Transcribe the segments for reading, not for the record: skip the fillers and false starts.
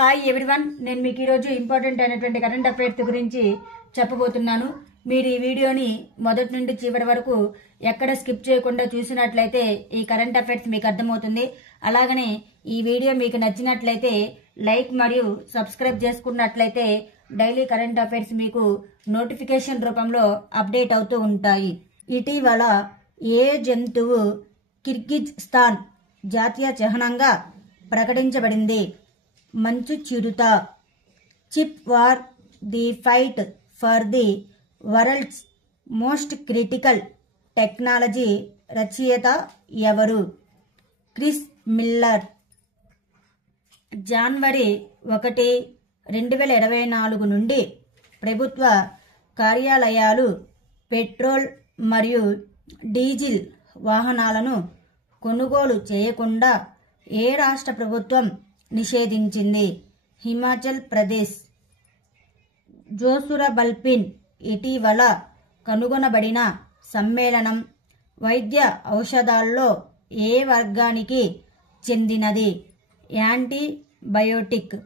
Hi everyone, నేను మీకు ఈరోజు ఇంపార్టెంట్ అయినటువంటి కరెంట్ అఫైర్స్ గురించి చెప్పబోతున్నాను. మీరు ఈ వీడియోని మొదటి నుండి చివరి వరకు ఎక్కడ స్కిప్ చేయకుండా చూసినట్లయితే ఈ కరెంట్ అఫైర్స్ మీకు అర్థమవుతుంది. అలాగనే ఈ వీడియో మీకు నచ్చినట్లయితే లైక్ మరియు సబ్స్క్రైబ్ చేసుకున్నట్లయితే డైలీ కరెంట్ అఫైర్స్ మీకు నోటిఫికేషన్ రూపంలో అప్డేట్ అవుతూ ఉంటాయి. ఇటీవల ఏ జంతువు కిర్గిజ్స్థాన్ జాతీయ చిహ్నంగా ప్రకటించబడింది? మంచు చిరుత. Chip war the fight for the world's most critical technology రచయిత ఎవరు? Chris Miller. జనవరి 1, 2024 నుండి ప్రభుత్వ కార్యాలయాలు పెట్రోల్ మరియు డీజిల్ వాహనాలను కొనుగోలు చేయకుండా ఏ రాష్ట్ర ప్రభుత్వం నిషేధించింది? హిమాచల్ ప్రదేశ్. జోసురబల్పిన్ ఇటీవల కనుగొనబడిన సమ్మేళనం వైద్య ఔషధాల్లో ఏ వర్గానికి చెందినది? యాంటీబయోటిక్.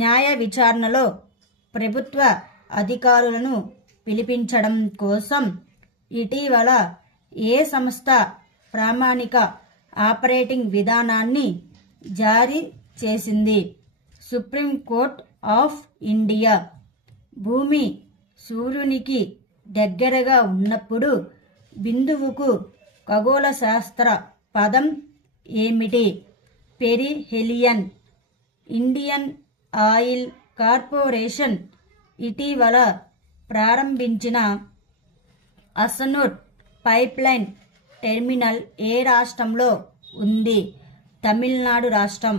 న్యాయ విచారణలో ప్రభుత్వ అధికారులను పిలిపించడం కోసం ఇటీవల ఏ సంస్థ ప్రామాణిక ఆపరేటింగ్ విధానాన్ని జారీ చేసింది? Supreme court of India. భూమి సూర్యునికి దగ్గరగా ఉన్నప్పుడు బిందువుకు ఖగోళ శాస్త్ర పదం ఏమిటి? పెరిహెలియన్. ఇండియన్ ఆయిల్ కార్పొరేషన్ ఇటీవల ప్రారంభించిన అసనోట్ పైప్లైన్ టెర్మినల్ ఏ రాష్ట్రంలో ఉంది? తమిళనాడు రాష్ట్రం.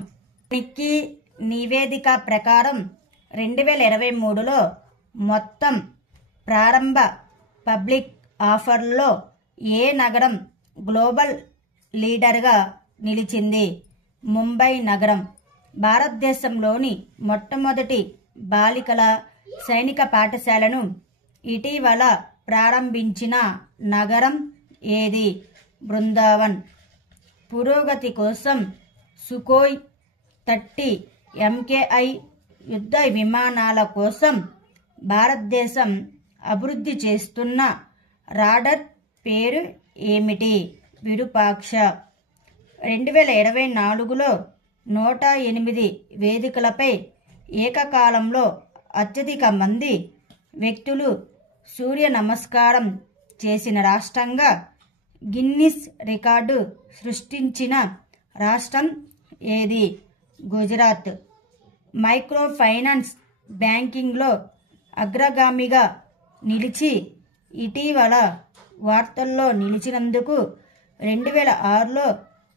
నిక్కీ నివేదిక ప్రకారం 2023లో మొత్తం ప్రారంభ పబ్లిక్ ఆఫర్లలో ఏ నగరం గ్లోబల్ లీడర్గా నిలిచింది? ముంబై నగరం. భారతదేశంలోని మొట్టమొదటి బాలికల సైనిక పాఠశాలను ఇటీవల ప్రారంభించిన నగరం ఏది? బృందావన్. పురోగతి కోసం సుఖోయ్ 30 MKI యుద్ధ విమానాల కోసం భారతదేశం అభివృద్ధి చేస్తున్న రాడర్ పేరు ఏమిటి? విరూపాక్ష. 2024లో 108 వేదికలపై ఏకకాలంలో అత్యధిక మంది వ్యక్తులు సూర్య నమస్కారం చేసిన రాష్ట్రంగా గిన్నిస్ రికార్డు సృష్టించిన రాష్ట్రం ఏది? గుజరాత్. మైక్రో ఫైనాన్స్ బ్యాంకింగ్లో అగ్రగామిగా నిలిచి ఇటీవల వార్తల్లో నిలిచినందుకు 2006లో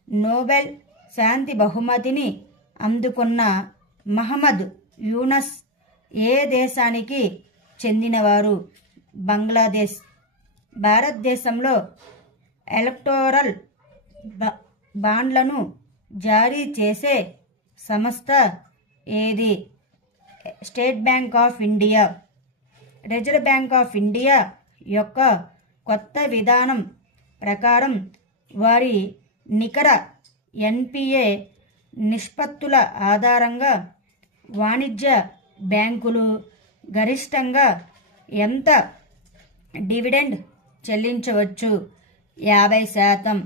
నోబెల్ శాంతి బహుమతిని అందుకున్న మహమ్మద్ యూనస్ ఏ దేశానికి చెందినవారు? బంగ్లాదేశ్. భారతదేశంలో ఎలక్టోరల్ బాండ్లను జారీ చేసే సంస్థ ఏది? State bank of India. Reserve bank of India యొక్క కొత్త విధానం ప్రకారం వారి నికర ఎన్పిఏ నిష్పత్తుల ఆధారంగా వాణిజ్య బ్యాంకులు గరిష్టంగా ఎంత డివిడెండ్ చెల్లించవచ్చు? 50%.